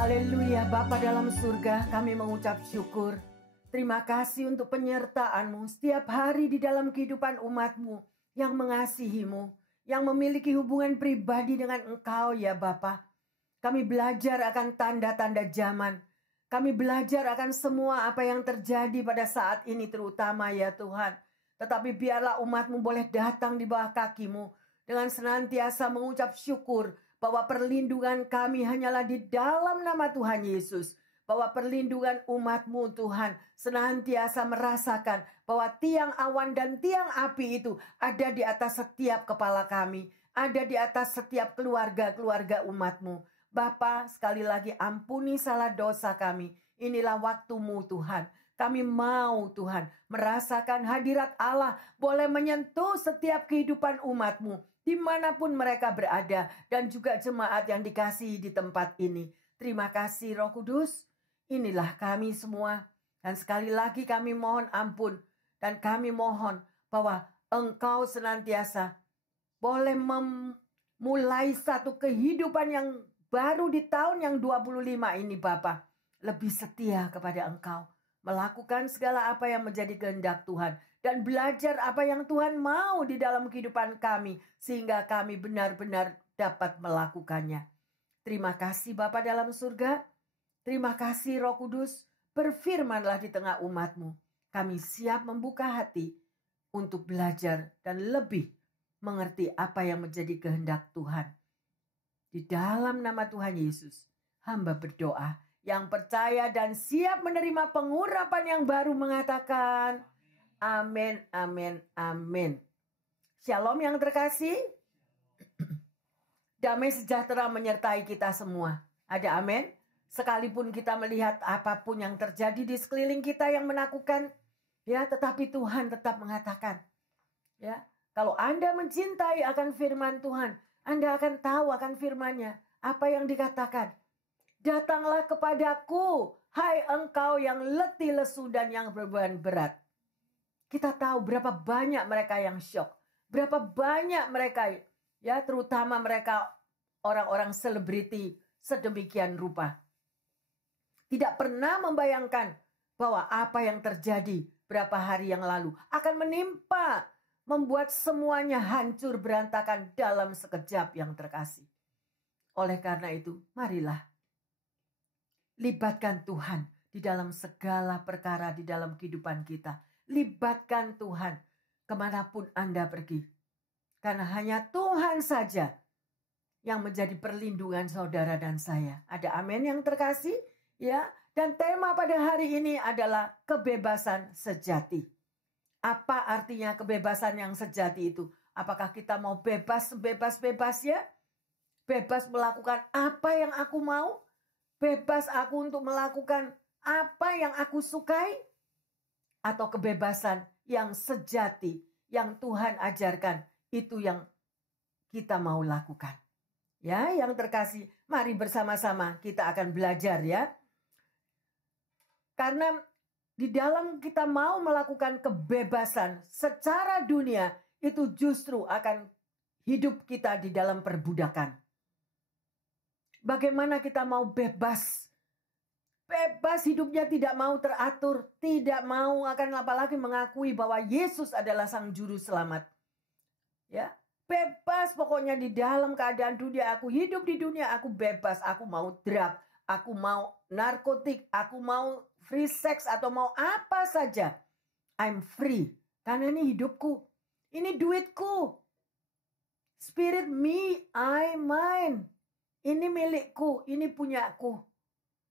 Haleluya, Bapa dalam surga, kami mengucap syukur. Terima kasih untuk penyertaan-Mu setiap hari di dalam kehidupan umat-Mu yang mengasihi-Mu, yang memiliki hubungan pribadi dengan Engkau ya Bapa. Kami belajar akan tanda-tanda zaman. Kami belajar akan semua apa yang terjadi pada saat ini terutama ya Tuhan. Tetapi biarlah umat-Mu boleh datang di bawah kaki-Mu dengan senantiasa mengucap syukur bahwa perlindungan kami hanyalah di dalam nama Tuhan Yesus. Bahwa perlindungan umat-Mu Tuhan senantiasa merasakan bahwa tiang awan dan tiang api itu ada di atas setiap kepala kami. Ada di atas setiap keluarga-keluarga umat-Mu. Bapa, sekali lagi ampuni salah dosa kami. Inilah waktu-Mu Tuhan. Kami mau Tuhan merasakan hadirat Allah boleh menyentuh setiap kehidupan umat-Mu. Dimanapun mereka berada dan juga jemaat yang dikasihi di tempat ini. Terima kasih Roh Kudus. Inilah kami semua. Dan sekali lagi kami mohon ampun. Dan kami mohon bahwa Engkau senantiasa boleh memulai satu kehidupan yang baru di tahun yang 25 ini Bapa. Lebih setia kepada Engkau. Melakukan segala apa yang menjadi kehendak Tuhan. Dan belajar apa yang Tuhan mau di dalam kehidupan kami. Sehingga kami benar-benar dapat melakukannya. Terima kasih Bapa dalam surga. Terima kasih Roh Kudus. Berfirmanlah di tengah umat-Mu. Kami siap membuka hati untuk belajar dan lebih mengerti apa yang menjadi kehendak Tuhan. Di dalam nama Tuhan Yesus, hamba berdoa. Yang percaya dan siap menerima pengurapan yang baru mengatakan, amin, amin, amin. Shalom yang terkasih. Damai sejahtera menyertai kita semua. Ada amin? Sekalipun kita melihat apapun yang terjadi di sekeliling kita yang menakutkan, ya, tetapi Tuhan tetap mengatakan, ya, kalau Anda mencintai akan firman Tuhan, Anda akan tahu akan firman-Nya, apa yang dikatakan. Datanglah kepadaku, hai engkau yang letih lesu dan yang beban berat. Kita tahu berapa banyak mereka yang syok. Berapa banyak mereka, ya terutama mereka orang-orang selebriti sedemikian rupa. Tidak pernah membayangkan bahwa apa yang terjadi berapa hari yang lalu akan menimpa. Membuat semuanya hancur berantakan dalam sekejap yang terkasih. Oleh karena itu, marilah. Libatkan Tuhan di dalam segala perkara di dalam kehidupan kita. Libatkan Tuhan kemanapun Anda pergi. Karena hanya Tuhan saja yang menjadi perlindungan saudara dan saya. Ada amin yang terkasih? Ya. Dan tema pada hari ini adalah kebebasan sejati. Apa artinya kebebasan yang sejati itu? Apakah kita mau bebas sebebas-bebasnya? Bebas melakukan apa yang aku mau? Bebas aku untuk melakukan apa yang aku sukai? Atau kebebasan yang sejati yang Tuhan ajarkan itu yang kita mau lakukan. Ya, yang terkasih, mari bersama-sama kita akan belajar ya. Karena di dalam kita mau melakukan kebebasan secara dunia itu justru akan hidup kita di dalam perbudakan. Bagaimana kita mau bebas? Bebas hidupnya tidak mau teratur. Tidak mau akan apalagi mengakui bahwa Yesus adalah sang juru selamat. Ya, bebas pokoknya di dalam keadaan dunia. Aku hidup di dunia, aku bebas. Aku mau drug, aku mau narkotik, aku mau free sex atau mau apa saja. I'm free. Karena ini hidupku. Ini duitku. Spirit me, I mine. Ini milikku, ini punyaku.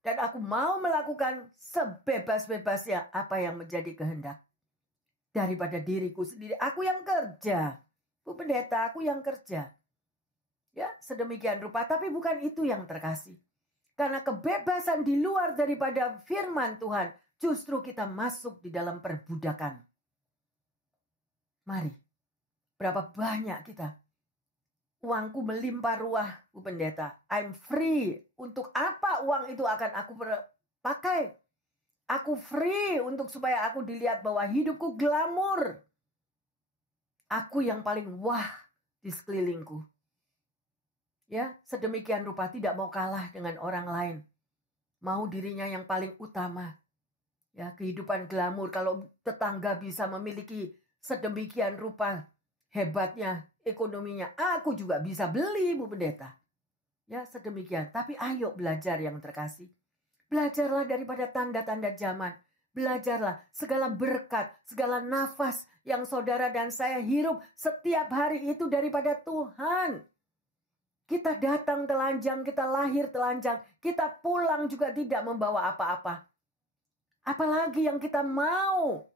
Dan aku mau melakukan sebebas-bebasnya apa yang menjadi kehendak. Daripada diriku sendiri. Aku yang kerja. Bu Pendeta, aku yang kerja. Ya, sedemikian rupa. Tapi bukan itu yang terkasih. Karena kebebasan di luar daripada firman Tuhan. Justru kita masuk di dalam perbudakan. Mari. Berapa banyak kita. Uangku melimpah ruah, Bu Pendeta. I'm free. Untuk apa uang itu akan aku pakai? Aku free untuk supaya aku dilihat bahwa hidupku glamor. Aku yang paling wah di sekelilingku. Ya, sedemikian rupa tidak mau kalah dengan orang lain. mau dirinya yang paling utama. Ya, kehidupan glamor, kalau tetangga bisa memiliki sedemikian rupa hebatnya ekonominya, aku juga bisa beli, Bu Pendeta. Ya, sedemikian. Tapi ayo belajar yang terkasih. Belajarlah daripada tanda-tanda zaman. Belajarlah segala berkat, segala nafas yang saudara dan saya hirup setiap hari itu daripada Tuhan. Kita datang telanjang, kita lahir telanjang, kita pulang juga tidak membawa apa-apa. Apalagi yang kita mau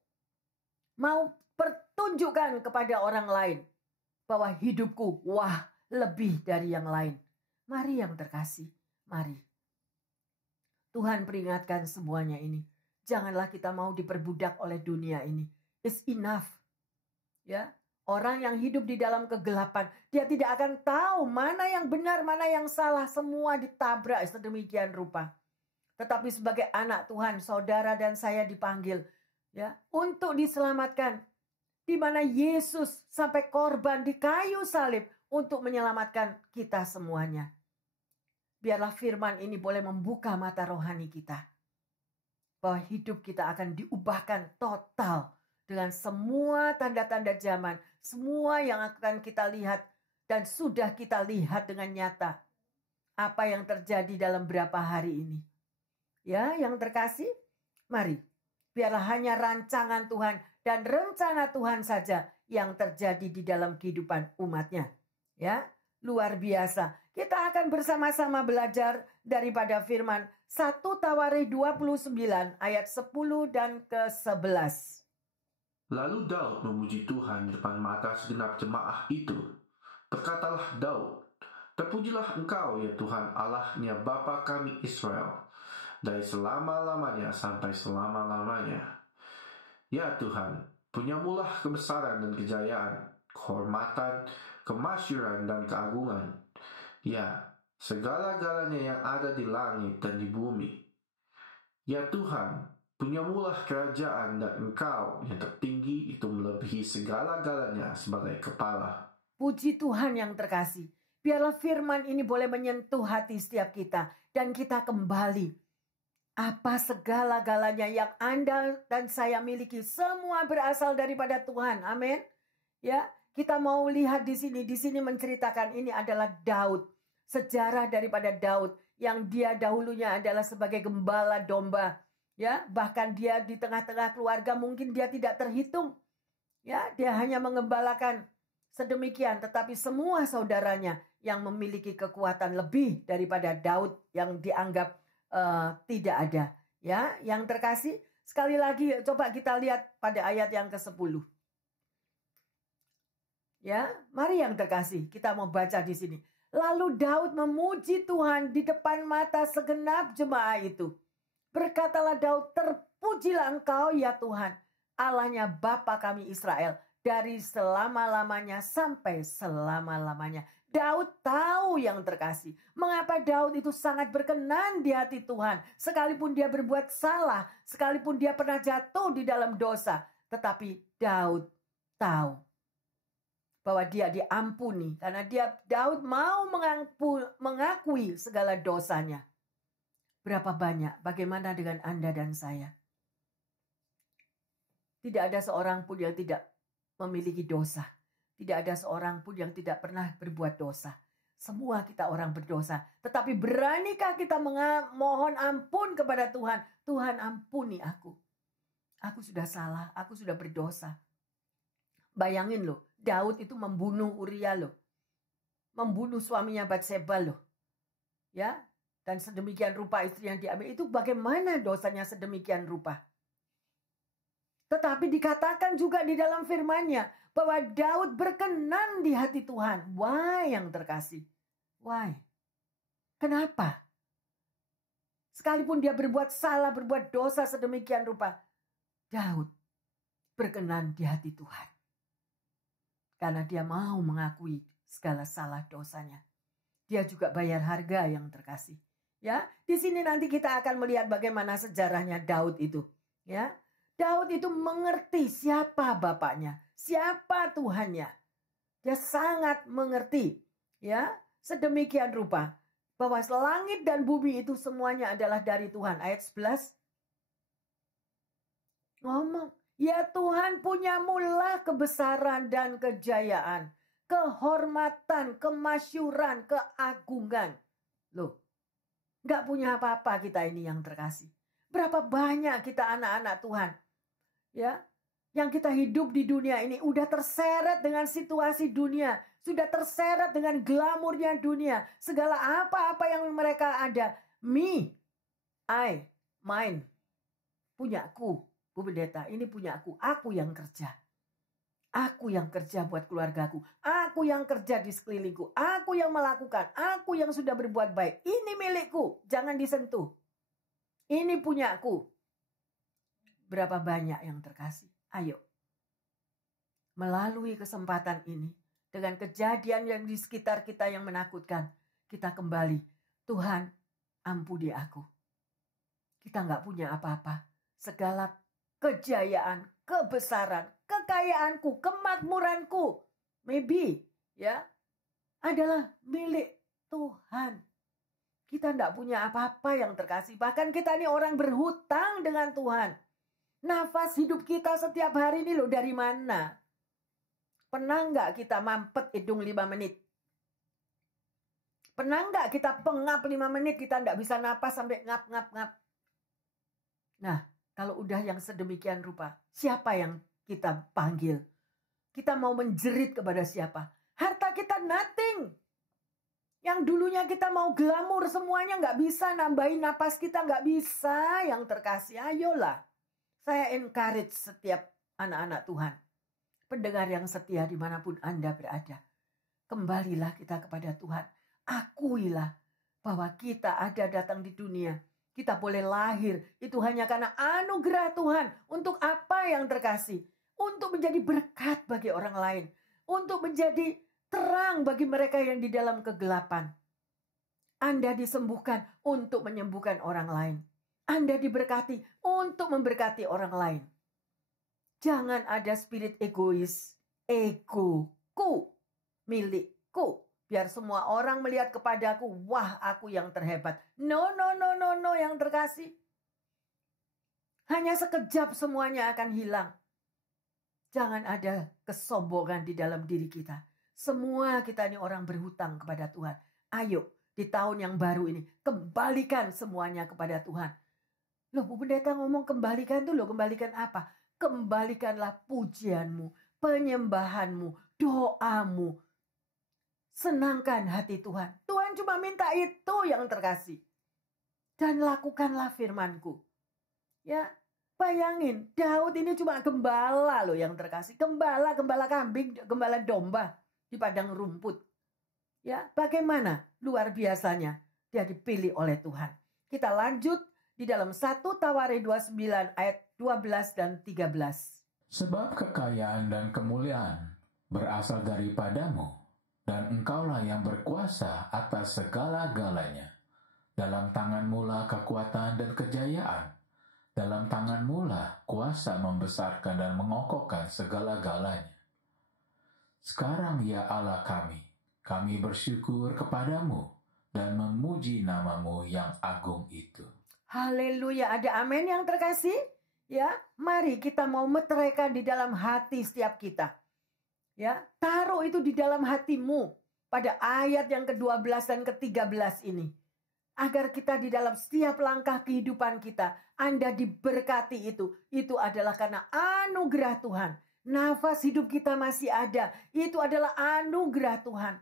pertunjukkan kepada orang lain bahwa hidupku, wah, lebih dari yang lain. Mari yang terkasih, mari. Tuhan peringatkan semuanya ini. Janganlah kita mau diperbudak oleh dunia ini. It's enough. Ya, orang yang hidup di dalam kegelapan, dia tidak akan tahu mana yang benar, mana yang salah. Semua ditabrak sedemikian rupa. Tetapi sebagai anak Tuhan, saudara dan saya dipanggil ya untuk diselamatkan. Di mana Yesus sampai korban di kayu salib untuk menyelamatkan kita semuanya. Biarlah firman ini boleh membuka mata rohani kita. Bahwa hidup kita akan diubahkan total dengan semua tanda-tanda zaman. Semua yang akan kita lihat dan sudah kita lihat dengan nyata. Apa yang terjadi dalam berapa hari ini. Ya, yang terkasih, mari. Biarlah hanya rancangan Tuhan dan rencana Tuhan saja yang terjadi di dalam kehidupan umatnya. Ya, luar biasa. Kita akan bersama-sama belajar daripada firman 1 Tawarikh 29 ayat 10 dan ke-11. Lalu Daud memuji Tuhan di depan mata segenap jemaah itu. Berkatalah Daud, terpujilah Engkau ya Tuhan Allahnya Bapa kami Israel, dari selama-lamanya sampai selama-lamanya. Ya Tuhan, punyamulah kebesaran dan kejayaan, kehormatan, kemasyuran dan keagungan. Ya, segala-galanya yang ada di langit dan di bumi. Ya Tuhan, punyamulah kerajaan dan Engkau yang tertinggi itu melebihi segala-galanya sebagai kepala. Puji Tuhan yang terkasih. Biarlah firman ini boleh menyentuh hati setiap kita. Dan kita kembali. Apa segala-galanya yang Anda dan saya miliki. Semua berasal daripada Tuhan. Amin. Ya, kita mau lihat di sini. Di sini menceritakan ini adalah Daud. Sejarah daripada Daud. Yang dia dahulunya adalah sebagai gembala domba. Ya, bahkan dia di tengah-tengah keluarga mungkin dia tidak terhitung. Ya, dia hanya mengembalakan sedemikian, tetapi semua saudaranya yang memiliki kekuatan lebih daripada Daud yang dianggap tidak ada. Ya, yang terkasih, sekali lagi coba kita lihat pada ayat yang ke-10. Ya, mari yang terkasih, kita mau baca di sini. Lalu Daud memuji Tuhan di depan mata segenap jemaah itu. Berkatalah Daud, terpujilah Engkau ya Tuhan, Allahnya Bapa kami Israel, dari selama-lamanya sampai selama-lamanya. Daud tahu yang terkasih. Mengapa Daud itu sangat berkenan di hati Tuhan. Sekalipun dia berbuat salah, sekalipun dia pernah jatuh di dalam dosa. Tetapi Daud tahu bahwa dia diampuni. Karena Daud mau mengakui segala dosanya. Berapa banyak, bagaimana dengan Anda dan saya? Tidak ada seorang pun yang tidak memiliki dosa. Tidak ada seorang pun yang tidak pernah berbuat dosa. Semua kita orang berdosa. Tetapi beranikah kita mohon ampun kepada Tuhan? Tuhan ampuni aku. Aku sudah salah, aku sudah berdosa. Bayangin loh, Daud itu membunuh Uria loh. Membunuh suaminya Batseba loh. Ya, dan sedemikian rupa istri yang diambil itu bagaimana dosanya sedemikian rupa. Tetapi dikatakan juga di dalam firman-Nya bahwa Daud berkenan di hati Tuhan. Why yang terkasih? Why? Kenapa? Sekalipun dia berbuat salah, berbuat dosa sedemikian rupa, Daud berkenan di hati Tuhan. Karena dia mau mengakui segala salah dosanya. Dia juga bayar harga yang terkasih. Ya, di sini nanti kita akan melihat bagaimana sejarahnya Daud itu. Ya, Daud itu mengerti siapa bapaknya, siapa Tuhannya. Dia sangat mengerti, ya, sedemikian rupa. bahwa langit dan bumi itu semuanya adalah dari Tuhan. Ayat 11 ngomong, ya Tuhan punyamu lah kebesaran dan kejayaan, kehormatan, kemasyuran, keagungan. Loh, gak punya apa-apa kita ini yang terkasih. Berapa banyak kita anak-anak Tuhan, ya, yang kita hidup di dunia ini udah terseret dengan situasi dunia, sudah terseret dengan glamurnya dunia, segala apa-apa yang mereka ada. Me, I, mine, punyaku, Bu Pendeta, ini punyaku, aku yang kerja. Aku yang kerja buat keluargaku, aku yang kerja di sekelilingku, aku yang melakukan, aku yang sudah berbuat baik. Ini milikku, jangan disentuh. Ini punyaku. Berapa banyak yang terkasih? Ayo, melalui kesempatan ini, dengan kejadian yang di sekitar kita yang menakutkan, kita kembali, Tuhan ampuni aku. Kita nggak punya apa-apa. Segala kejayaan, kebesaran, kekayaanku, kemakmuranku, maybe, ya, adalah milik Tuhan. Kita nggak punya apa-apa yang terkasih. Bahkan kita ini orang berhutang dengan Tuhan. Nafas hidup kita setiap hari ini loh dari mana? Pernah nggak kita mampet hidung 5 menit? Pernah nggak kita pengap 5 menit, kita nggak bisa napas sampai ngap-ngap-ngap? Nah, kalau udah yang sedemikian rupa, siapa yang kita panggil? Kita mau menjerit kepada siapa? Harta kita nothing. Yang dulunya kita mau glamur semuanya nggak bisa, nambahin napas kita nggak bisa. Yang terkasih, ayolah. Saya encourage setiap anak-anak Tuhan. Pendengar yang setia dimanapun Anda berada. Kembalilah kita kepada Tuhan. Akuilah bahwa kita ada datang di dunia. Kita boleh lahir. Itu hanya karena anugerah Tuhan. Untuk apa yang terkasih? Untuk menjadi berkat bagi orang lain. Untuk menjadi terang bagi mereka yang di dalam kegelapan. Anda disembuhkan untuk menyembuhkan orang lain. Anda diberkati untuk memberkati orang lain. Jangan ada spirit egois. Egoku, milikku. Biar semua orang melihat kepadaku, wah aku yang terhebat. No, yang terkasih. Hanya sekejap semuanya akan hilang. Jangan ada kesombongan di dalam diri kita. Semua kita ini orang berhutang kepada Tuhan. Ayo, di tahun yang baru ini, kembalikan semuanya kepada Tuhan. Loh, Bu Pendeta ngomong kembalikan tuh, loh, kembalikan apa? Kembalikanlah pujianmu, penyembahanmu, doamu. Senangkan hati Tuhan. Tuhan cuma minta itu yang terkasih. Dan lakukanlah firman-Ku. Ya, bayangin, Daud ini cuma gembala loh yang terkasih. Gembala kambing, gembala domba di padang rumput. Ya, bagaimana luar biasanya dia dipilih oleh Tuhan. Kita lanjut di dalam 1 Tawarik 29 ayat 12 dan 13. Sebab kekayaan dan kemuliaan berasal daripadamu, dan engkaulah yang berkuasa atas segala-galanya. Dalam tanganmu lah kekuatan dan kejayaan. Dalam tanganmu lah kuasa membesarkan dan mengokohkan segala-galanya. Sekarang ya Allah kami bersyukur kepadamu dan memuji namamu yang agung itu. Haleluya, ada amin yang terkasih? Ya, mari kita mau meteraikan di dalam hati setiap kita. Ya, taruh itu di dalam hatimu pada ayat yang ke-12 dan ke-13 ini. Agar kita di dalam setiap langkah kehidupan kita, Anda diberkati itu. Itu adalah karena anugerah Tuhan. Nafas hidup kita masih ada. Itu adalah anugerah Tuhan.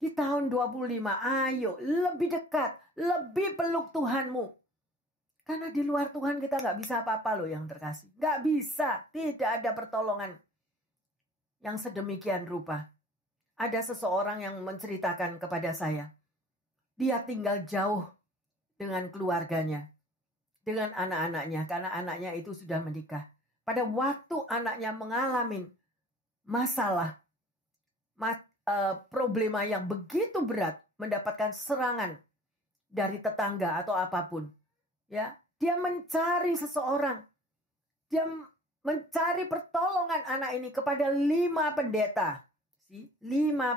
Di tahun 25, ayo lebih dekat, lebih peluk Tuhanmu. Karena di luar Tuhan kita nggak bisa apa-apa loh yang terkasih. Nggak bisa, tidak ada pertolongan yang sedemikian rupa. Ada seseorang yang menceritakan kepada saya. Dia tinggal jauh dengan keluarganya, dengan anak-anaknya, karena anaknya itu sudah menikah. Pada waktu anaknya mengalami masalah, problema yang begitu berat, mendapatkan serangan dari tetangga atau apapun. Ya, dia mencari seseorang. Dia mencari pertolongan anak ini kepada 5 pendeta. 5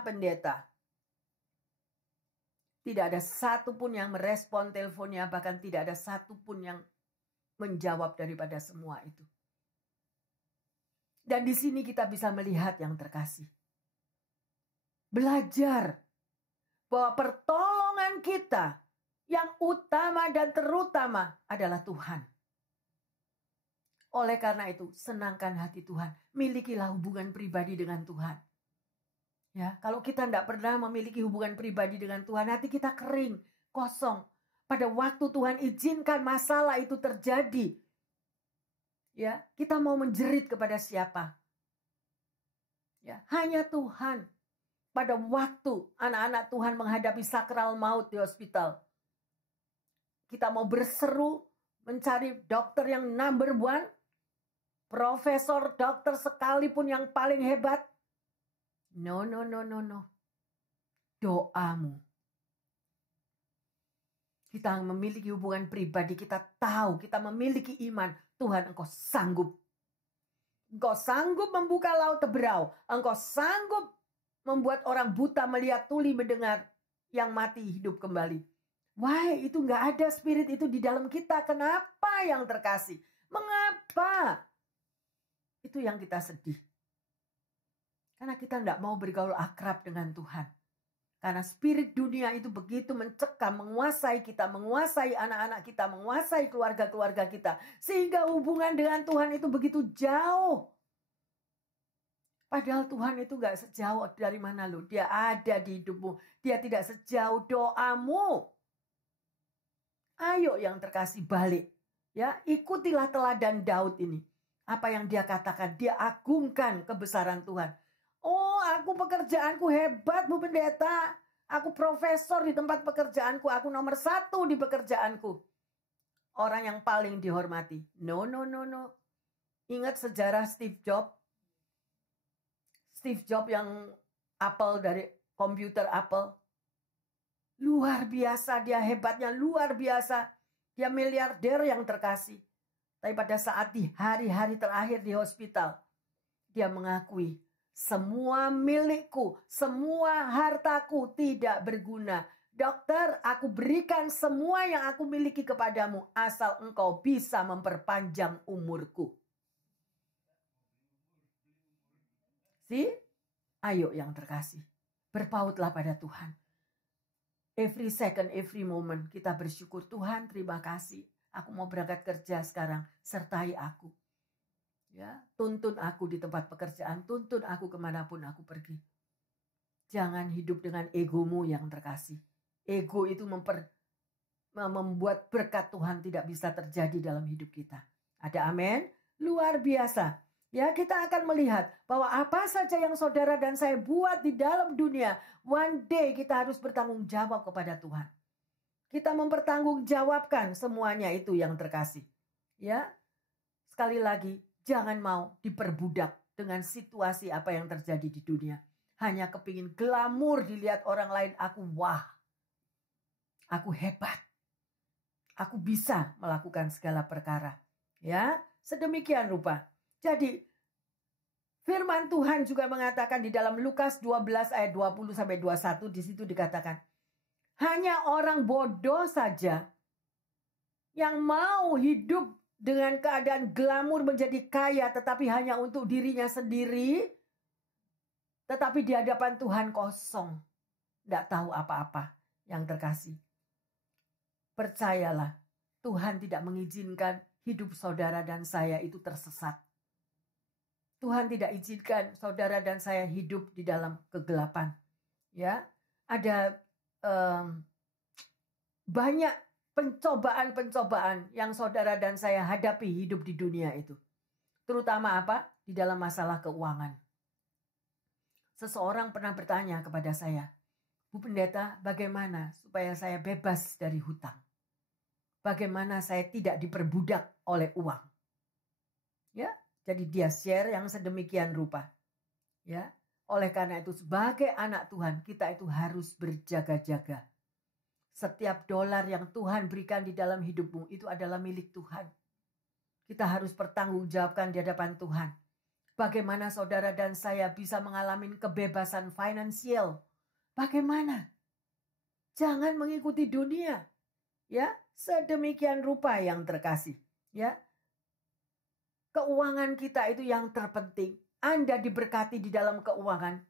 pendeta. Tidak ada satupun yang merespon teleponnya, bahkan tidak ada satupun yang menjawab daripada semua itu. Dan di sini kita bisa melihat yang terkasih. Belajar bahwa pertolongan kita yang utama dan terutama adalah Tuhan. Oleh karena itu, senangkan hati Tuhan. Milikilah hubungan pribadi dengan Tuhan. Ya, kalau kita tidak pernah memiliki hubungan pribadi dengan Tuhan, hati kita kering, kosong. Pada waktu Tuhan izinkan masalah itu terjadi, ya, kita mau menjerit kepada siapa? Ya, hanya Tuhan. Pada waktu anak-anak Tuhan menghadapi sakral maut di hospital, kita mau berseru mencari dokter yang number one, profesor, dokter sekalipun yang paling hebat. No. Doamu. Kita memiliki hubungan pribadi, kita tahu, kita memiliki iman. Tuhan, Engkau sanggup. Engkau sanggup membuka laut teberau. Engkau sanggup membuat orang buta melihat, tuli mendengar, yang mati hidup kembali. Wah, itu nggak ada spirit itu di dalam kita. Kenapa yang terkasih? Mengapa? Itu yang kita sedih. Karena kita tidak mau bergaul akrab dengan Tuhan. Karena spirit dunia itu begitu mencekam, menguasai kita, menguasai anak-anak kita, menguasai keluarga-keluarga kita. Sehingga hubungan dengan Tuhan itu begitu jauh. Padahal Tuhan itu gak sejauh dari mana lo. Dia ada di hidupmu. Dia tidak sejauh doamu. Ayo yang terkasih balik. Ya, ikutilah teladan Daud ini. Apa yang dia katakan, dia agungkan kebesaran Tuhan. Oh, aku pekerjaanku hebat, Bu Pendeta. Aku profesor di tempat pekerjaanku. Aku nomor 1 di pekerjaanku. Orang yang paling dihormati. No. Ingat sejarah Steve Jobs. Steve Jobs yang Apple, dari komputer Apple. Luar biasa, dia hebatnya luar biasa. Dia miliarder yang terkasih. Tapi pada saat di hari-hari terakhir di hospital, dia mengakui, semua milikku, semua hartaku tidak berguna. Dokter, aku berikan semua yang aku miliki kepadamu, asal engkau bisa memperpanjang umurku. Ayo yang terkasih, berpautlah pada Tuhan. Every second, every moment kita bersyukur. Tuhan, terima kasih. Aku mau berangkat kerja sekarang, sertai aku. Ya, tuntun aku di tempat pekerjaan, tuntun aku kemanapun aku pergi. Jangan hidup dengan egomu yang terkasih. Ego itu membuat berkat Tuhan tidak bisa terjadi dalam hidup kita. Ada amin? Luar biasa. Ya, kita akan melihat bahwa apa saja yang saudara dan saya buat di dalam dunia, one day kita harus bertanggung jawab kepada Tuhan. Kita mempertanggungjawabkan semuanya itu yang terkasih. Ya, sekali lagi, jangan mau diperbudak dengan situasi apa yang terjadi di dunia. Hanya kepingin glamor dilihat orang lain. Aku wah, aku hebat. Aku bisa melakukan segala perkara. Ya, sedemikian rupa. Jadi, firman Tuhan juga mengatakan di dalam Lukas 12 ayat 20-21, di situ dikatakan, hanya orang bodoh saja yang mau hidup dengan keadaan glamor menjadi kaya, tetapi hanya untuk dirinya sendiri, tetapi di hadapan Tuhan kosong, tidak tahu apa-apa yang terkasih. Percayalah, Tuhan tidak mengizinkan hidup saudara dan saya itu tersesat. Tuhan tidak izinkan saudara dan saya hidup di dalam kegelapan. Ya, ada banyak pencobaan-pencobaan yang saudara dan saya hadapi hidup di dunia itu. Terutama apa? Di dalam masalah keuangan. Seseorang pernah bertanya kepada saya, Bu Pendeta, bagaimana supaya saya bebas dari hutang? Bagaimana saya tidak diperbudak oleh uang? Ya, jadi dia share yang sedemikian rupa. Ya, oleh karena itu sebagai anak Tuhan kita itu harus berjaga-jaga. Setiap dolar yang Tuhan berikan di dalam hidupmu itu adalah milik Tuhan. Kita harus bertanggungjawabkan di hadapan Tuhan. Bagaimana saudara dan saya bisa mengalami kebebasan finansial? Bagaimana? Jangan mengikuti dunia. Ya, sedemikian rupa yang terkasih. Ya, keuangan kita itu yang terpenting. Anda diberkati di dalam keuangan.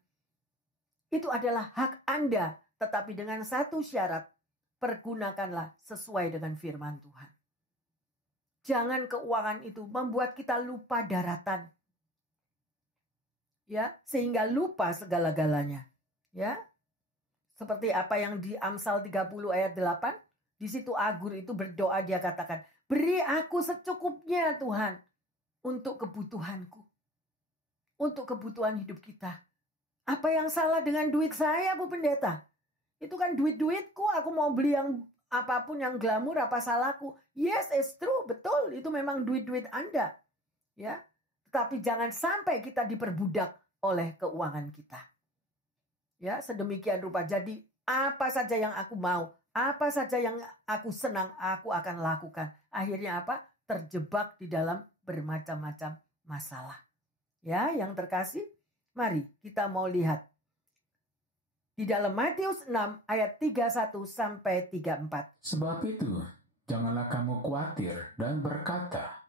Itu adalah hak Anda. Tetapi dengan satu syarat. Pergunakanlah sesuai dengan firman Tuhan. Jangan keuangan itu membuat kita lupa daratan. Ya, sehingga lupa segala-galanya. Ya. Seperti apa yang di Amsal 30 ayat 8. Di situ Agur itu berdoa, dia katakan, beri aku secukupnya Tuhan untuk kebutuhanku. Untuk kebutuhan hidup kita. Apa yang salah dengan duit saya, Bu Pendeta? Itu kan duit-duitku, aku mau beli yang apapun yang glamor, apa salahku? Yes, it's true, betul. Itu memang duit-duit Anda. Ya, tetapi jangan sampai kita diperbudak oleh keuangan kita. Ya, sedemikian rupa. Jadi apa saja yang aku mau, apa saja yang aku senang, aku akan lakukan. Akhirnya apa? Terjebak di dalam bermacam-macam masalah. Ya, yang terkasih, mari kita mau lihat. Di dalam Matius 6 ayat 31 sampai 34. Sebab itu, janganlah kamu khawatir dan berkata,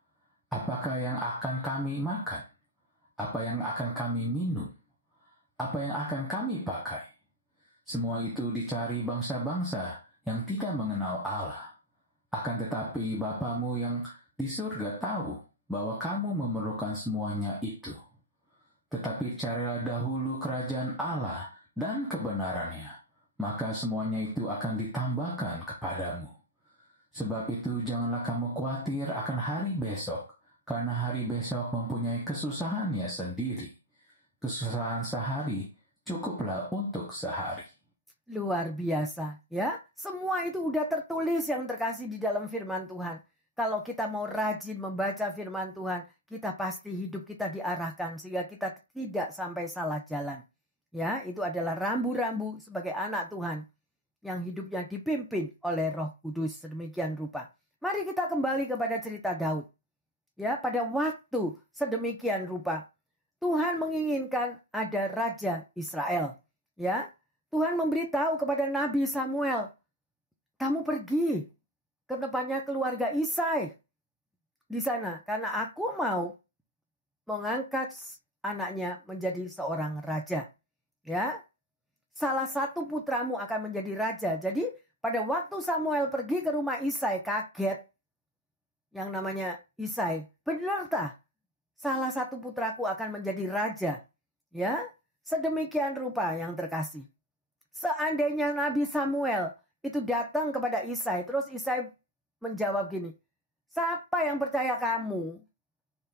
apakah yang akan kami makan? Apa yang akan kami minum? Apa yang akan kami pakai? Semua itu dicari bangsa-bangsa yang tidak mengenal Allah. Akan tetapi Bapamu yang di surga tahu bahwa kamu memerlukan semuanya itu. Tetapi carilah dahulu kerajaan Allah dan kebenarannya, maka semuanya itu akan ditambahkan kepadamu. Sebab itu janganlah kamu khawatir akan hari besok, karena hari besok mempunyai kesusahannya sendiri. Kesusahan sehari cukuplah untuk sehari. Luar biasa ya. Semua itu udah tertulis yang terkasih di dalam firman Tuhan. Kalau kita mau rajin membaca firman Tuhan, kita pasti hidup kita diarahkan sehingga kita tidak sampai salah jalan. Ya, itu adalah rambu-rambu sebagai anak Tuhan yang hidupnya dipimpin oleh Roh Kudus sedemikian rupa. Mari kita kembali kepada cerita Daud. Ya, pada waktu sedemikian rupa Tuhan menginginkan ada raja Israel. Ya, Tuhan memberitahu kepada Nabi Samuel, kamu pergi ke tempatnya keluarga Isai di sana karena aku mau mengangkat anaknya menjadi seorang raja. Ya, salah satu putramu akan menjadi raja. Jadi pada waktu Samuel pergi ke rumah Isai, kaget yang namanya Isai. Benar tak? Salah satu putraku akan menjadi raja. Ya, sedemikian rupa yang terkasih. Seandainya Nabi Samuel itu datang kepada Isai, terus Isai menjawab gini, siapa yang percaya kamu?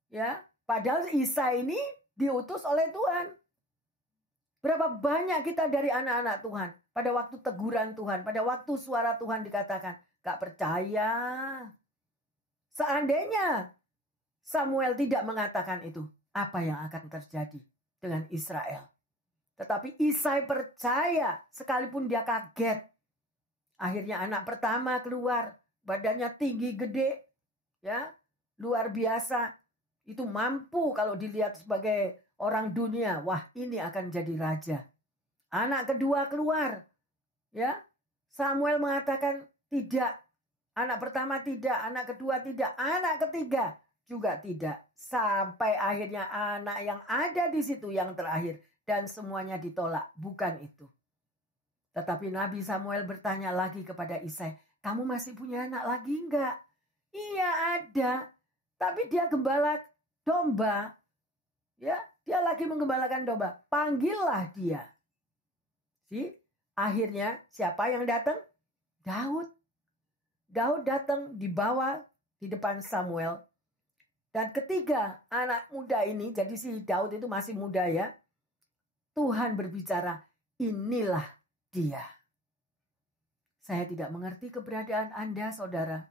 Ya, padahal Isai ini diutus oleh Tuhan. Berapa banyak kita dari anak-anak Tuhan pada waktu teguran Tuhan, pada waktu suara Tuhan dikatakan, gak percaya. Seandainya Samuel tidak mengatakan itu, apa yang akan terjadi dengan Israel? Tetapi Isai percaya sekalipun dia kaget. Akhirnya anak pertama keluar, badannya tinggi gede, ya, luar biasa. Itu mampu kalau dilihat sebagai orang dunia, wah ini akan jadi raja. Anak kedua keluar, ya. Samuel mengatakan tidak. Anak pertama tidak, anak kedua tidak, anak ketiga juga tidak. Sampai akhirnya anak yang ada di situ yang terakhir. Dan semuanya ditolak, bukan itu. Tetapi Nabi Samuel bertanya lagi kepada Isai, kamu masih punya anak lagi enggak? Iya ada, tapi dia gembala domba. Ya, dia lagi menggembalakan domba. Panggillah dia. Akhirnya siapa yang datang? Daud. Daud datang dibawa di depan Samuel. Dan ketiga anak muda ini, jadi si Daud itu masih muda ya. Tuhan berbicara, inilah dia. Saya tidak mengerti keberadaan Anda, saudara.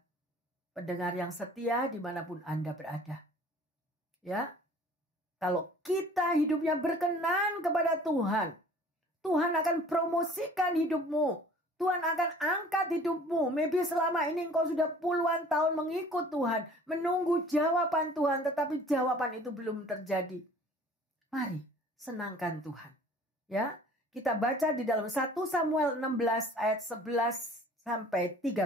Pendengar yang setia dimanapun Anda berada. Ya, kalau kita hidupnya berkenan kepada Tuhan, Tuhan akan promosikan hidupmu. Tuhan akan angkat hidupmu. Maybe selama ini engkau sudah puluhan tahun mengikut Tuhan, menunggu jawaban Tuhan, tetapi jawaban itu belum terjadi. Mari senangkan Tuhan. Ya, Kita baca di dalam 1 Samuel 16 ayat 11 sampai 13.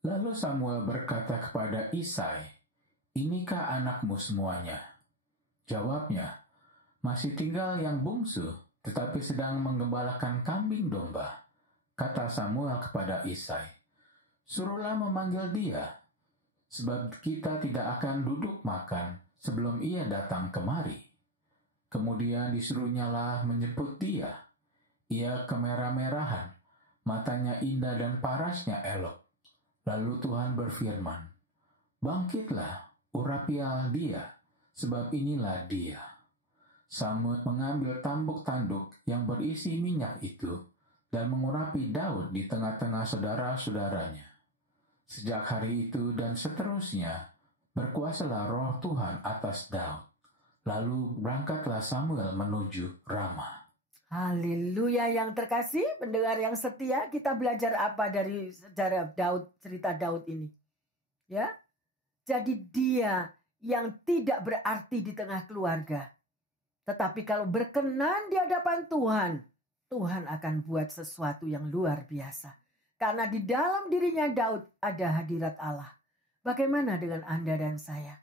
Lalu Samuel berkata kepada Isai, "Inikah anakmu semuanya?" Jawabnya, "Masih tinggal yang bungsu, tetapi sedang menggembalakan kambing domba." Kata Samuel kepada Isai, "Suruhlah memanggil dia, sebab kita tidak akan duduk makan sebelum ia datang kemari." Kemudian disuruhnyalah menjemput dia. Ia kemerah-merahan, matanya indah dan parasnya elok. Lalu Tuhan berfirman, "Bangkitlah, urapilah dia, sebab inilah dia." Samuel mengambil tambuk tanduk yang berisi minyak itu dan mengurapi Daud di tengah-tengah saudara-saudaranya. Sejak hari itu dan seterusnya, berkuasalah roh Tuhan atas Daud. Lalu berangkatlah Samuel menuju Rama. Haleluya yang terkasih, pendengar yang setia, kita belajar apa dari sejarah Daud, cerita Daud ini? Ya, jadi dia yang tidak berarti di tengah keluarga. Tetapi kalau berkenan di hadapan Tuhan, Tuhan akan buat sesuatu yang luar biasa. Karena di dalam dirinya Daud ada hadirat Allah. Bagaimana dengan Anda dan saya?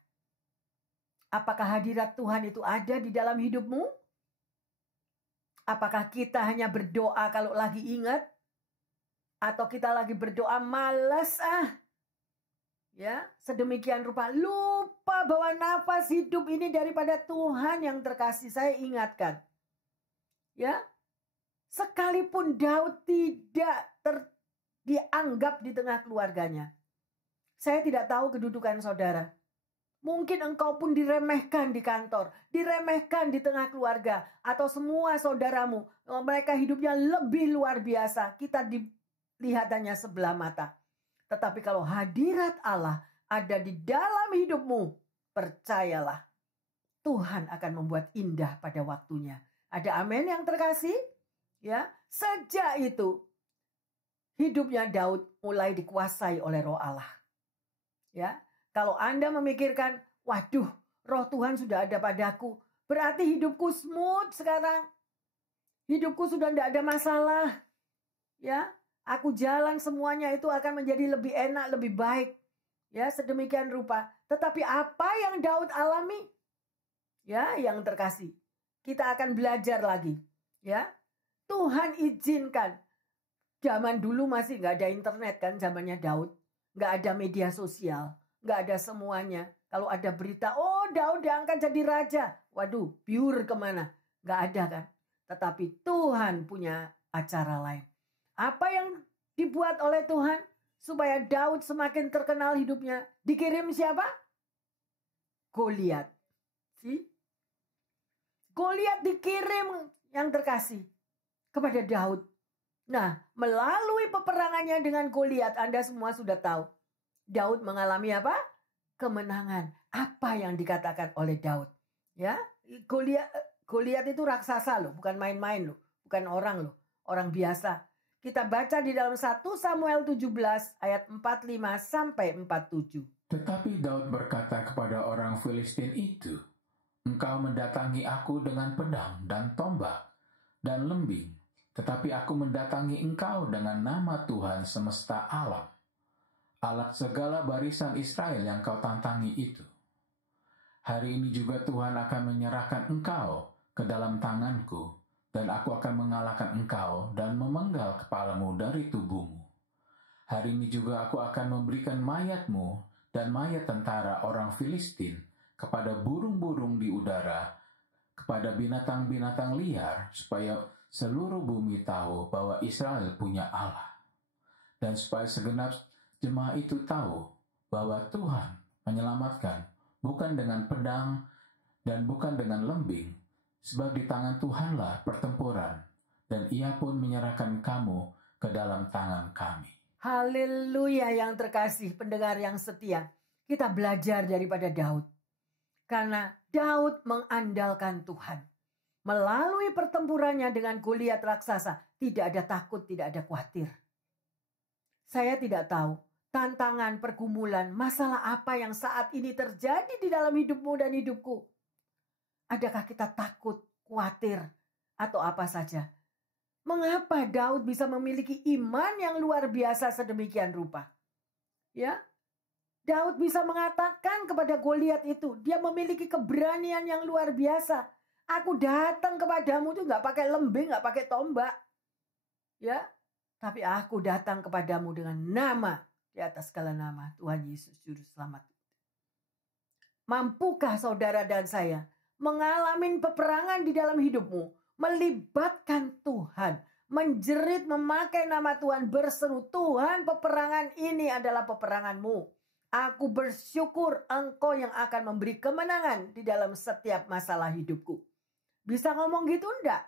Apakah hadirat Tuhan itu ada di dalam hidupmu? Apakah kita hanya berdoa kalau lagi ingat? Atau kita lagi berdoa malas Ya, sedemikian rupa lupa bahwa nafas hidup ini daripada Tuhan yang terkasih. Saya ingatkan. Ya, sekalipun Daud tidak dianggap di tengah keluarganya. Saya tidak tahu kedudukan saudara. Mungkin engkau pun diremehkan di kantor, diremehkan di tengah keluarga, atau semua saudaramu, mereka hidupnya lebih luar biasa. Kita dilihat hanya sebelah mata. Tetapi kalau hadirat Allah ada di dalam hidupmu, percayalah, Tuhan akan membuat indah pada waktunya. Ada amin yang terkasih? Ya, sejak itu hidupnya Daud mulai dikuasai oleh Roh Allah. Ya, kalau Anda memikirkan, waduh, Roh Tuhan sudah ada padaku, berarti hidupku smooth sekarang. Hidupku sudah tidak ada masalah. Ya, aku jalan semuanya itu akan menjadi lebih enak, lebih baik. Ya, sedemikian rupa. Tetapi apa yang Daud alami? Ya, yang terkasih. Kita akan belajar lagi. Ya, Tuhan izinkan. Zaman dulu masih nggak ada internet kan, zamannya Daud. Nggak ada media sosial. Nggak ada semuanya. Kalau ada berita, oh Daud diangkat jadi raja. Waduh, pure kemana? Nggak ada kan. Tetapi Tuhan punya acara lain. Apa yang dibuat oleh Tuhan supaya Daud semakin terkenal hidupnya? Dikirim siapa? Goliat. Goliat dikirim yang terkasih kepada Daud. Nah, melalui peperangannya dengan Goliat, Anda semua sudah tahu. Daud mengalami apa? Kemenangan. Apa yang dikatakan oleh Daud? Ya, Goliat itu raksasa loh, bukan main-main loh, bukan orang loh, orang biasa. Kita baca di dalam 1 Samuel 17 ayat 45 sampai 47. Tetapi Daud berkata kepada orang Filistin itu, "Engkau mendatangi aku dengan pedang dan tombak dan lembing, tetapi aku mendatangi engkau dengan nama Tuhan semesta alam, Allah segala barisan Israel yang kau tantangi itu. Hari ini juga Tuhan akan menyerahkan engkau ke dalam tanganku, dan aku akan mengalahkan engkau dan memenggal kepalamu dari tubuhmu. Hari ini juga aku akan memberikan mayatmu dan mayat tentara orang Filistin kepada burung-burung di udara, kepada binatang-binatang liar, supaya seluruh bumi tahu bahwa Israel punya Allah. Dan supaya segenap jemaah itu tahu bahwa Tuhan menyelamatkan bukan dengan pedang dan bukan dengan lembing, sebab di tangan Tuhanlah pertempuran, dan ia pun menyerahkan kamu ke dalam tangan kami." Haleluya yang terkasih, pendengar yang setia. Kita belajar daripada Daud. Karena Daud mengandalkan Tuhan. Melalui pertempurannya dengan Goliat raksasa, tidak ada takut, tidak ada khawatir. Saya tidak tahu tantangan, pergumulan, masalah apa yang saat ini terjadi di dalam hidupmu dan hidupku. Adakah kita takut, khawatir, atau apa saja? Mengapa Daud bisa memiliki iman yang luar biasa sedemikian rupa? Ya, Daud bisa mengatakan kepada Goliat itu, dia memiliki keberanian yang luar biasa. Aku datang kepadamu itu nggak pakai lembing, nggak pakai tombak. Ya, tapi aku datang kepadamu dengan nama di atas segala nama, Tuhan Yesus Juru Selamat. Mampukah saudara dan saya mengalami peperangan di dalam hidupmu, melibatkan Tuhan, menjerit memakai nama Tuhan, berseru, Tuhan, peperangan ini adalah peperanganmu. Aku bersyukur Engkau yang akan memberi kemenangan di dalam setiap masalah hidupku. Bisa ngomong gitu enggak?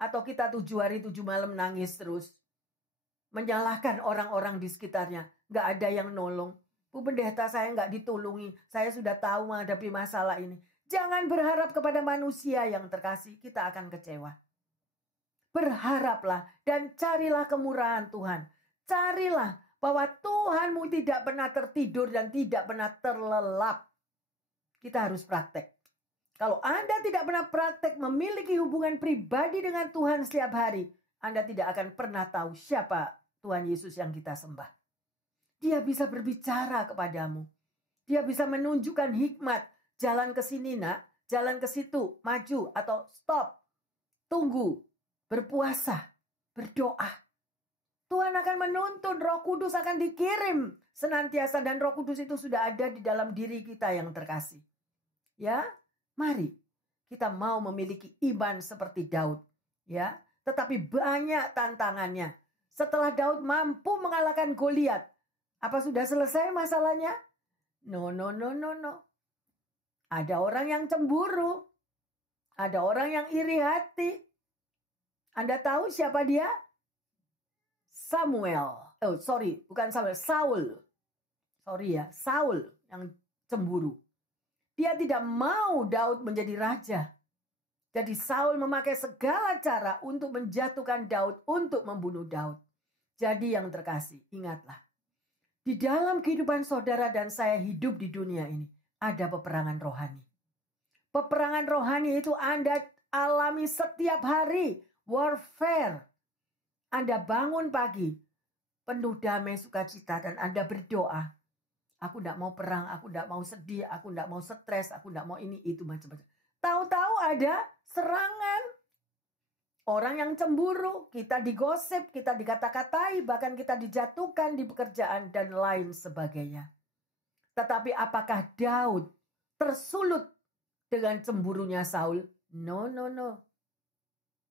Atau kita 7 hari 7 malam nangis terus? Menyalahkan orang-orang di sekitarnya. Enggak ada yang nolong. Bu pendeta, saya enggak ditulungi. Saya sudah tahu menghadapi masalah ini. Jangan berharap kepada manusia yang terkasih. Kita akan kecewa. Berharaplah dan carilah kemurahan Tuhan. Carilah bahwa Tuhanmu tidak pernah tertidur dan tidak pernah terlelap. Kita harus praktek. Kalau Anda tidak pernah praktek memiliki hubungan pribadi dengan Tuhan setiap hari, Anda tidak akan pernah tahu siapa Tuhan Yesus yang kita sembah. Dia bisa berbicara kepadamu. Dia bisa menunjukkan hikmat. Jalan ke sini nak, jalan ke situ, maju atau stop. Tunggu, berpuasa, berdoa. Tuhan akan menuntun, Roh Kudus akan dikirim senantiasa, dan Roh Kudus itu sudah ada di dalam diri kita yang terkasih. Ya, mari kita mau memiliki iman seperti Daud, ya. Tetapi banyak tantangannya. Setelah Daud mampu mengalahkan Goliat, apa sudah selesai masalahnya? No. Ada orang yang cemburu, ada orang yang iri hati. Anda tahu siapa dia? Saul. Saul yang cemburu. Dia tidak mau Daud menjadi raja. Jadi Saul memakai segala cara untuk menjatuhkan Daud, untuk membunuh Daud. Jadi yang terkasih, ingatlah. Di dalam kehidupan saudara dan saya hidup di dunia ini, ada peperangan rohani. Peperangan rohani itu Anda alami setiap hari. Warfare. Anda bangun pagi, penuh damai sukacita, dan Anda berdoa. Aku tidak mau perang, aku tidak mau sedih, aku tidak mau stres, aku tidak mau ini, itu, macam-macam. Tahu-tahu ada serangan. Orang yang cemburu, kita digosip, kita dikata-katai, bahkan kita dijatuhkan di pekerjaan, dan lain sebagainya. Tetapi apakah Daud tersulut dengan cemburunya Saul? No.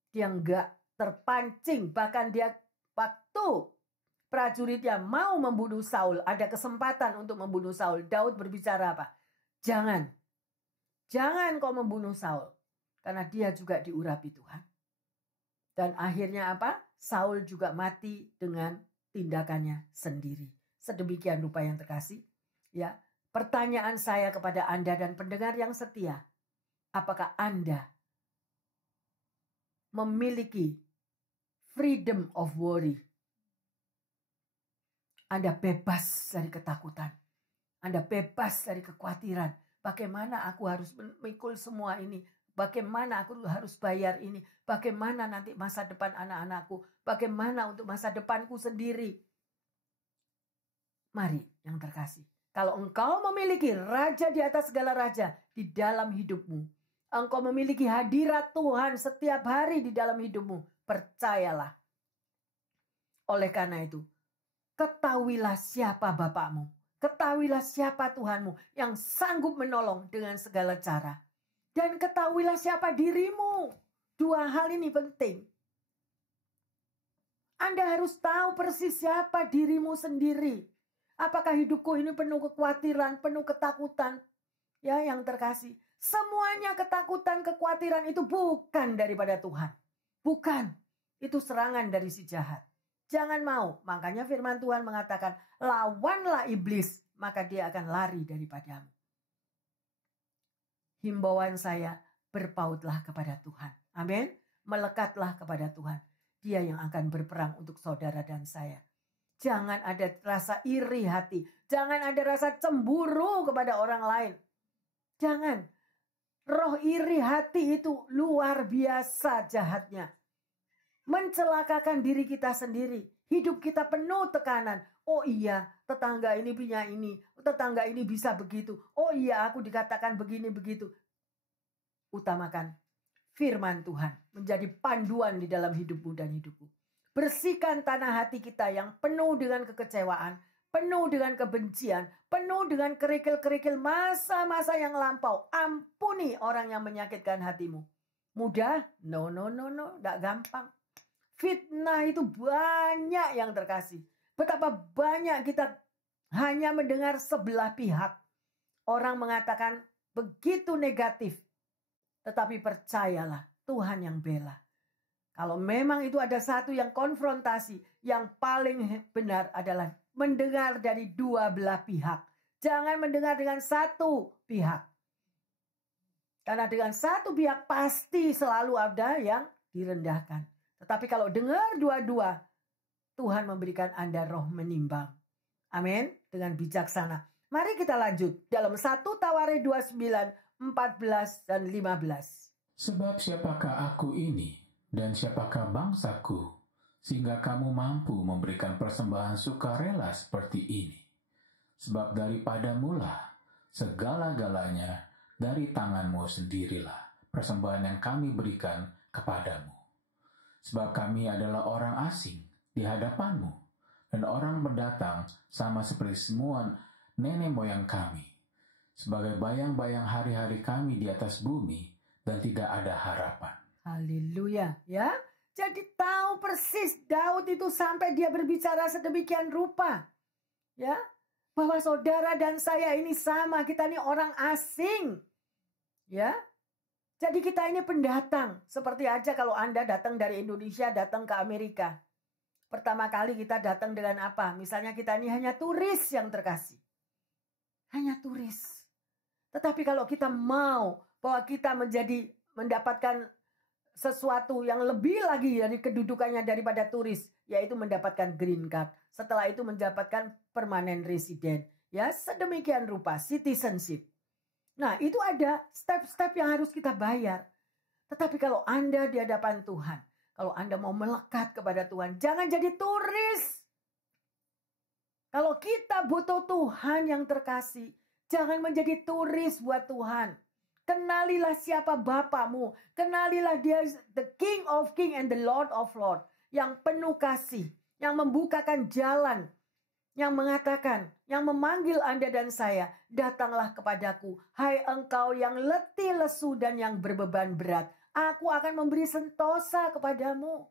Dia enggak terpancing, bahkan dia waktu prajuritnya mau membunuh Saul, ada kesempatan untuk membunuh Saul, Daud berbicara apa? Jangan kau membunuh Saul, karena dia juga diurapi Tuhan. Dan akhirnya apa? Saul juga mati dengan tindakannya sendiri. Sedemikian rupa yang terkasih. Ya, pertanyaan saya kepada Anda dan pendengar yang setia, apakah Anda memiliki freedom of worry? Anda bebas dari ketakutan. Anda bebas dari kekhawatiran. Bagaimana aku harus memikul semua ini? Bagaimana aku harus bayar ini? Bagaimana nanti masa depan anak-anakku? Bagaimana untuk masa depanku sendiri? Mari yang terkasih. Kalau engkau memiliki raja di atas segala raja di dalam hidupmu, engkau memiliki hadirat Tuhan setiap hari di dalam hidupmu, percayalah. Oleh karena itu, ketahuilah siapa Bapakmu, ketahuilah siapa Tuhanmu yang sanggup menolong dengan segala cara. Dan ketahuilah siapa dirimu. 2 hal ini penting. Anda harus tahu persis siapa dirimu sendiri. Apakah hidupku ini penuh kekhawatiran, penuh ketakutan? Ya, yang terkasih. Semuanya ketakutan, kekhawatiran itu bukan daripada Tuhan. Bukan. Itu serangan dari si jahat. Jangan mau. Makanya firman Tuhan mengatakan, lawanlah iblis, maka dia akan lari daripadamu. Himbauan saya, berpautlah kepada Tuhan. Amin. Melekatlah kepada Tuhan. Dia yang akan berperang untuk saudara dan saya. Jangan ada rasa iri hati. Jangan ada rasa cemburu kepada orang lain. Jangan. Roh iri hati itu luar biasa jahatnya. mencelakakan diri kita sendiri. Hidup kita penuh tekanan. Oh iya, tetangga ini punya ini, tetangga ini bisa begitu. Oh iya, aku dikatakan begini begitu. Utamakan firman Tuhan menjadi panduan di dalam hidupmu dan hidupku. Bersihkan tanah hati kita yang penuh dengan kekecewaan, penuh dengan kebencian, penuh dengan kerikil-kerikil masa-masa yang lampau. Ampuni orang yang menyakitkan hatimu. Mudah? No, tidak gampang. Fitnah itu banyak yang terkasih. Betapa banyak kita hanya mendengar sebelah pihak. Orang mengatakan begitu negatif. Tetapi percayalah, Tuhan yang bela. Kalau memang itu ada satu yang konfrontasi, yang paling benar adalah mendengar dari dua belah pihak. Jangan mendengar dengan satu pihak. Karena dengan satu pihak pasti selalu ada yang direndahkan. Tetapi kalau dengar dua-dua, Tuhan memberikan Anda roh menimbang. Amin. Dengan bijaksana. Mari kita lanjut. Dalam 1 Tawarik 29, 14 dan 15. Sebab siapakah aku ini dan siapakah bangsaku, sehingga kamu mampu memberikan persembahan sukarela seperti ini. Sebab daripadamulah segala-galanya, dari tanganmu sendirilah persembahan yang kami berikan kepadamu. Sebab kami adalah orang asing di hadapanmu, dan orang pendatang sama seperti semua nenek moyang kami, sebagai bayang-bayang hari-hari kami di atas bumi, dan tidak ada harapan. Haleluya, ya. Jadi tahu persis Daud itu sampai dia berbicara sedemikian rupa. Ya, bahwa saudara dan saya ini sama, kita ini orang asing. Ya. Jadi kita ini pendatang. Seperti aja kalau Anda datang dari Indonesia, datang ke Amerika. Pertama kali kita datang dengan apa? Misalnya kita ini hanya turis yang terkasih. Hanya turis. Tetapi kalau kita mau bahwa kita mendapatkan sesuatu yang lebih lagi dari kedudukannya daripada turis, yaitu mendapatkan green card. Setelah itu mendapatkan permanent resident. Ya, sedemikian rupa citizenship. Nah, itu ada step-step yang harus kita bayar. Tetapi kalau Anda di hadapan Tuhan, kalau Anda mau melekat kepada Tuhan, jangan jadi turis. Kalau kita butuh Tuhan yang terkasih, jangan menjadi turis buat Tuhan. Kenalilah siapa Bapamu. Kenalilah dia the King of King and the Lord of Lord. Yang penuh kasih. Yang membukakan jalan. Yang mengatakan, yang memanggil Anda dan saya, datanglah kepadaku, hai engkau yang letih lesu dan yang berbeban berat. Aku akan memberi sentosa kepadamu.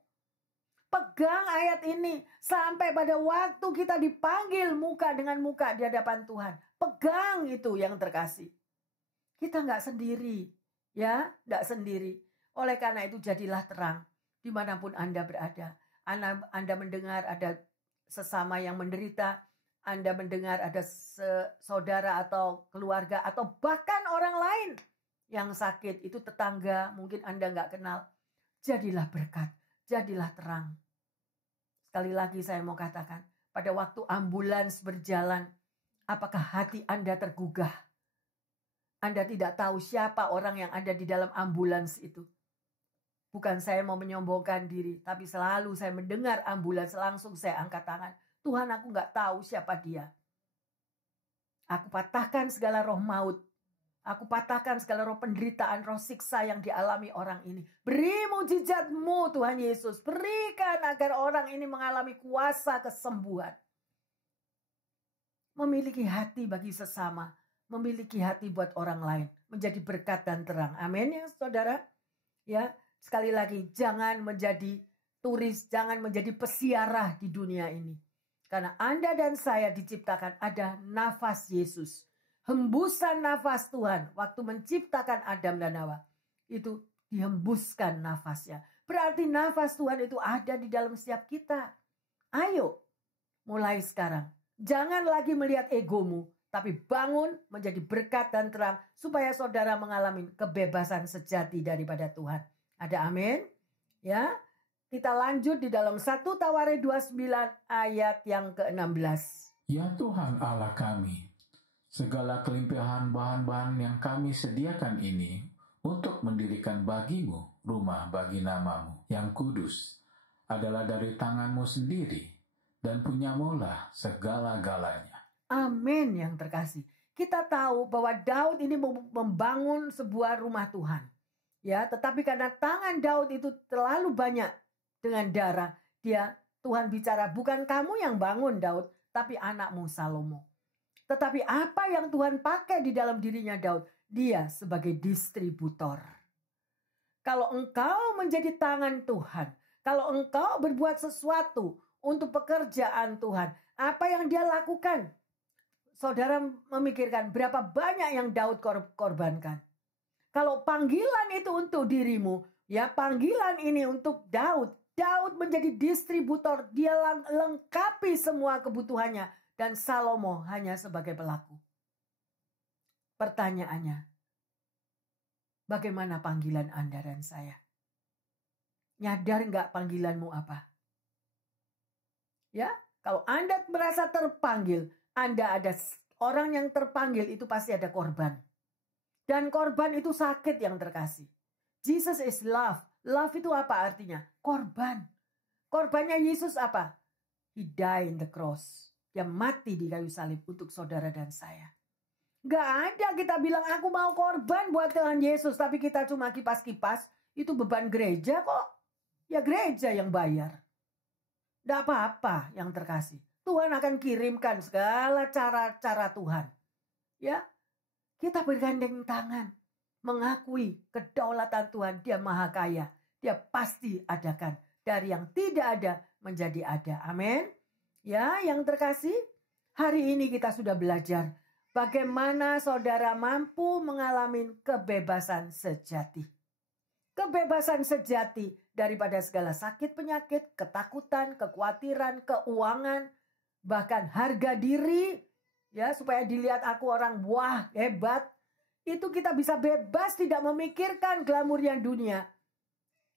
Pegang ayat ini sampai pada waktu kita dipanggil muka dengan muka di hadapan Tuhan. Pegang itu yang terkasih. Kita nggak sendiri, ya, nggak sendiri. Oleh karena itu jadilah terang dimanapun Anda berada. Anda mendengar ada sesama yang menderita, Anda mendengar ada saudara atau keluarga atau bahkan orang lain yang sakit, itu tetangga, mungkin Anda nggak kenal. Jadilah berkat, jadilah terang. Sekali lagi saya mau katakan, pada waktu ambulans berjalan, apakah hati Anda tergugah? Anda tidak tahu siapa orang yang ada di dalam ambulans itu. Bukan saya mau menyombongkan diri, tapi selalu saya mendengar ambulans, langsung saya angkat tangan. Tuhan, aku nggak tahu siapa dia. Aku patahkan segala roh maut. Aku patahkan segala roh penderitaan, roh siksa yang dialami orang ini. Beri mujizat-Mu Tuhan Yesus. Berikan agar orang ini mengalami kuasa kesembuhan. Memiliki hati bagi sesama. Memiliki hati buat orang lain. Menjadi berkat dan terang. Amin ya saudara. Ya. Sekali lagi, jangan menjadi turis, jangan menjadi pesiarah di dunia ini. Karena Anda dan saya diciptakan ada nafas Yesus. Hembusan nafas Tuhan waktu menciptakan Adam dan Hawa. Itu dihembuskan nafasnya. Berarti nafas Tuhan itu ada di dalam setiap kita. Ayo, mulai sekarang. Jangan lagi melihat egomu, tapi bangun menjadi berkat dan terang supaya saudara mengalami kebebasan sejati daripada Tuhan. Ada amin? Ya. Kita lanjut di dalam 1 Tawarik 29 ayat yang ke-16. Ya Tuhan Allah kami, segala kelimpahan bahan-bahan yang kami sediakan ini untuk mendirikan bagimu rumah bagi namamu yang kudus adalah dari tanganmu sendiri, dan punyamulah segala-galanya. Amin yang terkasih. Kita tahu bahwa Daud ini membangun sebuah rumah Tuhan. Ya, tetapi karena tangan Daud itu terlalu banyak dengan darah, Tuhan bicara, bukan kamu yang bangun Daud, tapi anakmu Salomo. Tetapi apa yang Tuhan pakai di dalam dirinya Daud? Dia sebagai distributor. Kalau engkau menjadi tangan Tuhan, kalau engkau berbuat sesuatu untuk pekerjaan Tuhan, apa yang dia lakukan? Saudara memikirkan berapa banyak yang Daud korbankan. Kalau panggilan itu untuk dirimu, ya panggilan ini untuk Daud. Daud menjadi distributor, dia lengkapi semua kebutuhannya. Dan Salomo hanya sebagai pelaku. Pertanyaannya, bagaimana panggilan Anda dan saya? Nyadar nggak panggilanmu apa? Ya, kalau Anda merasa terpanggil, Anda ada orang yang terpanggil, itu pasti ada korban. Dan korban itu sakit yang terkasih. Jesus is love. Love itu apa artinya? Korban. Korbannya Yesus apa? He died in the cross. Dia mati di kayu salib untuk saudara dan saya. Gak ada kita bilang aku mau korban buat Tuhan Yesus. Tapi kita cuma kipas-kipas. Itu beban gereja kok. Ya gereja yang bayar. Gak apa-apa yang terkasih. Tuhan akan kirimkan segala cara-cara Tuhan. Ya, kita bergandeng tangan. Mengakui kedaulatan Tuhan. Dia maha kaya. Dia pasti adakan. Dari yang tidak ada menjadi ada. Amin. Ya, yang terkasih, hari ini kita sudah belajar bagaimana saudara mampu mengalami kebebasan sejati. Kebebasan sejati daripada segala sakit penyakit, ketakutan, kekhawatiran, keuangan, bahkan harga diri, ya supaya dilihat aku orang wah hebat. Itu kita bisa bebas tidak memikirkan glamurnya dunia.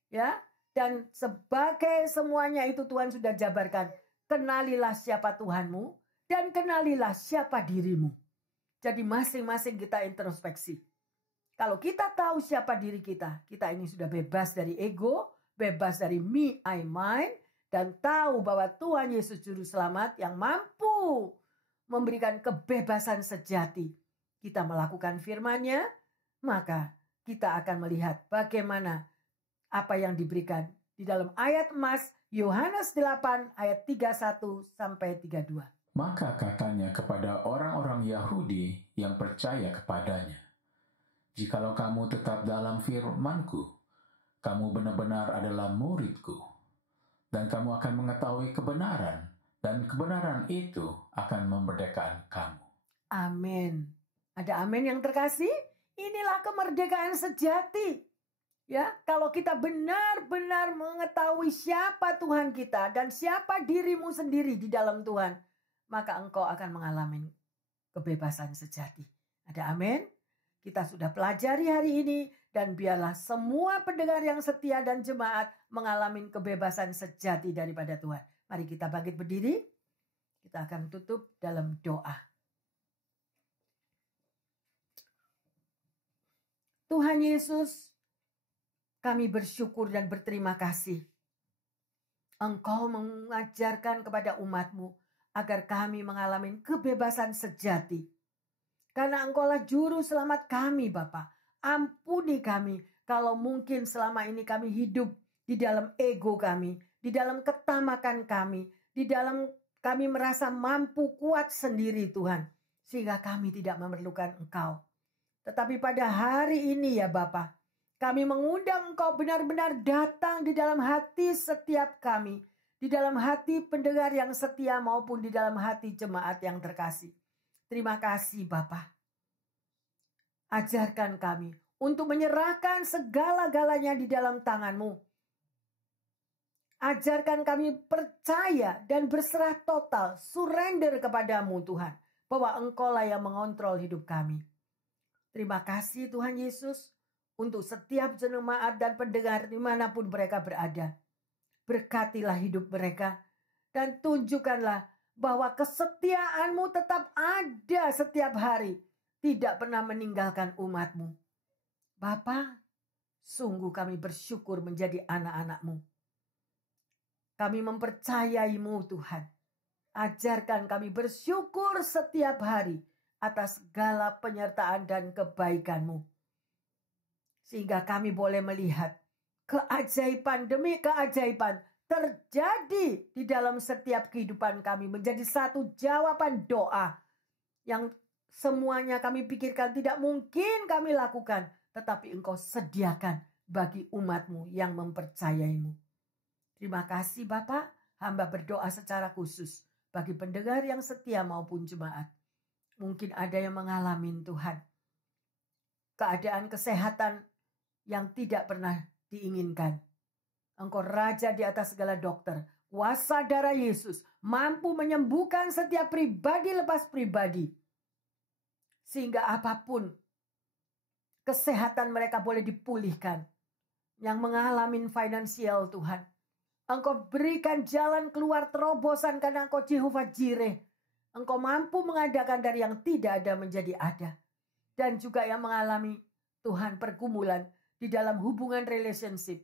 Ya, dan sebagai semuanya itu Tuhan sudah jabarkan. Kenalilah siapa Tuhanmu dan kenalilah siapa dirimu. Jadi masing-masing kita introspeksi. Kalau kita tahu siapa diri kita, kita ini sudah bebas dari ego, bebas dari me, I, mine, dan tahu bahwa Tuhan Yesus Juru Selamat yang mampu memberikan kebebasan sejati. Kita melakukan firman-Nya, maka kita akan melihat bagaimana apa yang diberikan di dalam ayat emas Yohanes 8 ayat 31 sampai 32. Maka katanya kepada orang-orang Yahudi yang percaya kepadanya, jikalau kamu tetap dalam firman-Ku, kamu benar-benar adalah murid-Ku, dan kamu akan mengetahui kebenaran, dan kebenaran itu akan memerdekakan kamu. Amin. Ada amin yang terkasih? Inilah kemerdekaan sejati. Ya, kalau kita benar-benar mengetahui siapa Tuhan kita dan siapa dirimu sendiri di dalam Tuhan, maka engkau akan mengalami kebebasan sejati. Ada amin? Kita sudah pelajari hari ini dan biarlah semua pendengar yang setia dan jemaat mengalami kebebasan sejati daripada Tuhan. Mari kita bangkit berdiri. Kita akan tutup dalam doa. Tuhan Yesus, kami bersyukur dan berterima kasih. Engkau mengajarkan kepada umat-Mu agar kami mengalami kebebasan sejati. Karena Engkaulah juru selamat kami, Bapa. Ampuni kami kalau mungkin selama ini kami hidup di dalam ego kami, di dalam ketamakan kami, di dalam kami merasa mampu kuat sendiri Tuhan. Sehingga kami tidak memerlukan Engkau. Tetapi pada hari ini ya Bapa, kami mengundang Engkau benar-benar datang di dalam hati setiap kami. Di dalam hati pendengar yang setia maupun di dalam hati jemaat yang terkasih. Terima kasih Bapa. Ajarkan kami untuk menyerahkan segala-galanya di dalam tangan-Mu. Ajarkan kami percaya dan berserah total, surrender kepadamu Tuhan. Bahwa Engkaulah yang mengontrol hidup kami. Terima kasih Tuhan Yesus untuk setiap jemaat dan pendengar dimanapun mereka berada. Berkatilah hidup mereka dan tunjukkanlah bahwa kesetiaan-Mu tetap ada setiap hari. Tidak pernah meninggalkan umat-Mu. Bapa, sungguh kami bersyukur menjadi anak-anak-Mu. Kami mempercayai-Mu Tuhan. Ajarkan kami bersyukur setiap hari atas segala penyertaan dan kebaikan-Mu. Sehingga kami boleh melihat keajaiban demi keajaiban terjadi di dalam setiap kehidupan kami. Menjadi satu jawaban doa yang semuanya kami pikirkan tidak mungkin kami lakukan. Tetapi Engkau sediakan bagi umat-Mu yang mempercayai-Mu. Terima kasih Bapak. Hamba berdoa secara khusus bagi pendengar yang setia maupun jemaat. Mungkin ada yang mengalami Tuhan keadaan kesehatan yang tidak pernah diinginkan. Engkau Raja di atas segala dokter. Kuasa darah Yesus mampu menyembuhkan setiap pribadi lepas pribadi. Sehingga apapun kesehatan mereka boleh dipulihkan. Yang mengalami finansial Tuhan. Engkau berikan jalan keluar terobosan karena Engkau Jehovah Jireh. Engkau mampu mengadakan dari yang tidak ada menjadi ada. Dan juga yang mengalami Tuhan pergumulan di dalam hubungan relationship.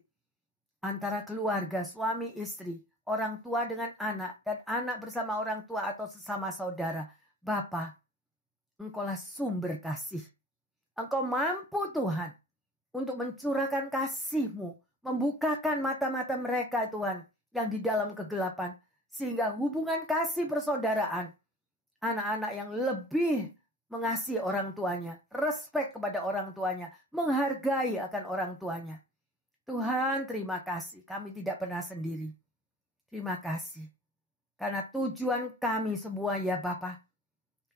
Antara keluarga, suami, istri, orang tua dengan anak, dan anak bersama orang tua atau sesama saudara. Bapa, Engkaulah sumber kasih. Engkau mampu Tuhan untuk mencurahkan kasih-Mu. Membukakan mata-mata mereka Tuhan yang di dalam kegelapan. Sehingga hubungan kasih persaudaraan. Anak-anak yang lebih mengasihi orang tuanya. Respek kepada orang tuanya. Menghargai akan orang tuanya. Tuhan terima kasih. Kami tidak pernah sendiri. Terima kasih. Karena tujuan kami semua ya Bapa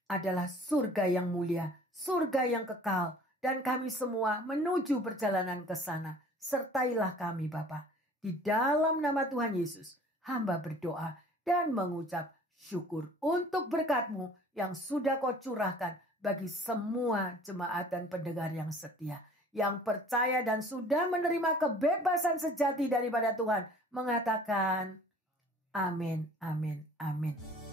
adalah surga yang mulia. Surga yang kekal. Dan kami semua menuju perjalanan ke sana. Sertailah kami Bapa. Di dalam nama Tuhan Yesus, hamba berdoa dan mengucap syukur untuk berkat-Mu yang sudah Kau curahkan bagi semua jemaat dan pendengar yang setia. Yang percaya dan sudah menerima kebebasan sejati daripada Tuhan. Mengatakan, amin, amin, amin.